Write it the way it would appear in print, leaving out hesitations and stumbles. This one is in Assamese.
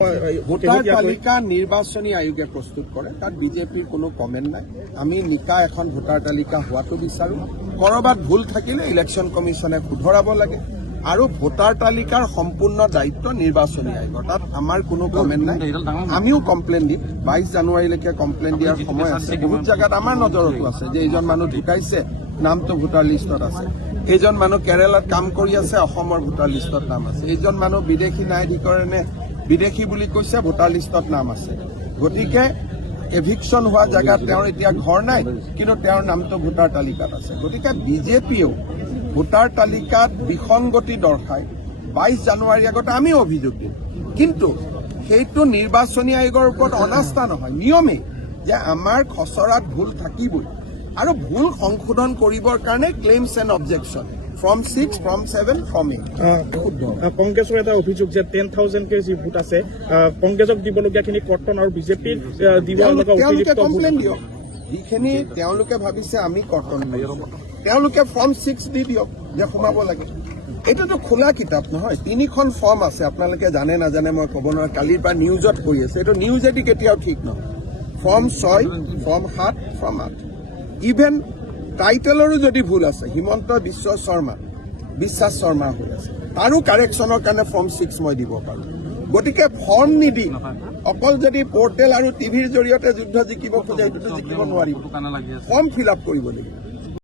ভোটাৰ তালিকা নিৰ্বাচনী আয়োগে প্ৰস্তুত কৰে, তাত বিজেপিৰ কোনো কমেণ্ট নাই। আমি নিকা এখন ভোটাৰ তালিকা হোৱাটো বিচাৰো। কৰবাত ভুল থাকিলে ইলেকশ্যন কমিশ্যনে শুধৰাব লাগে আৰু ভোটাৰ তালিকাৰ সম্পূৰ্ণ দায়িত্ব নিৰ্বাচনী আয়োগৰ, তাত আমাৰ কোনো কমেণ্ট নাই। আমিও কমপ্লেইন দিম, 22 জানুৱাৰীলৈকে কমপ্লেইন দিয়াৰ সময় আছে। বহুত জেগাত আমাৰ নজৰতো আছে যে এইজন মানুহ ঢুকাইছে, নামটো ভোটাৰ লিষ্টত আছে। এইজন মানুহ কেৰালাত কাম কৰি আছে, অসমৰ ভোটাৰ লিষ্টত নাম আছে। এইজন মানুহ বিদেশী ন্যায়াধিকৰণে বিদেশী বুলি কৈছে, ভোটাৰ লিষ্টত নাম আছে। গতিকে এভিকশ্যন হোৱা জেগাত তেওঁৰ এতিয়া ঘৰ নাই, কিন্তু তেওঁৰ নামটো ভোটাৰ তালিকাত আছে। গতিকে বিজেপিয়েও ভোটাৰ তালিকাত বিসংগতি দৰ্শাই 22 জানুৱাৰীৰ আগতে আমিও অভিযোগ দিম, কিন্তু সেইটো নিৰ্বাচনী আয়োগৰ ওপৰত অনাস্থা নহয়, নিয়মেই যে আমাৰ খচৰাত ভুল থাকিবই আৰু ভুল সংশোধন কৰিবৰ কাৰণে claims and objection from 6, from 7, from 8. কংগ্ৰেছৰ এটা অভিযোগ যে 10,000 যি ভোট আছে কংগ্ৰেছক দিবলগীয়াখিনি কৰ্তন আৰু বিজেপিৰ দিব লগা তেওঁলোকে কমপ্লেইন দিয়ক। যিখিনি তেওঁলোকে ভাবিছে আমি কৰ্তন তেওঁলোকে ফৰ্ম 6 দি দিয়ক যে সোমাব লাগে। এইটোতো খোলা কিতাপ নহয়, 3খন ফৰ্ম আছে। আপোনালোকে জানে নাজানে মই ক'ব নোৱাৰো, কালিৰ পৰা নিউজত কৰি আছে। এইটো নিউজেদি কেতিয়াও ঠিক নহয়। Form 6, form 7, form 8। ইভেন টাইটেলৰো যদি ভুল আছে, হিমন্ত বিশ্বাস শৰ্মা হৈ আছে, তাৰো কাৰেকশ্যনৰ কাৰণে ফৰ্ম 6 মই দিব পাৰোঁ। গতিকে ফৰ্ম নিদি অকল যদি পৰ্টেল আৰু টিভিৰ জৰিয়তে যুদ্ধ জিকিব খোজে, সেইটোতো জিকিব নোৱাৰিব। ফৰ্ম ফিল আপ কৰিব লাগিব।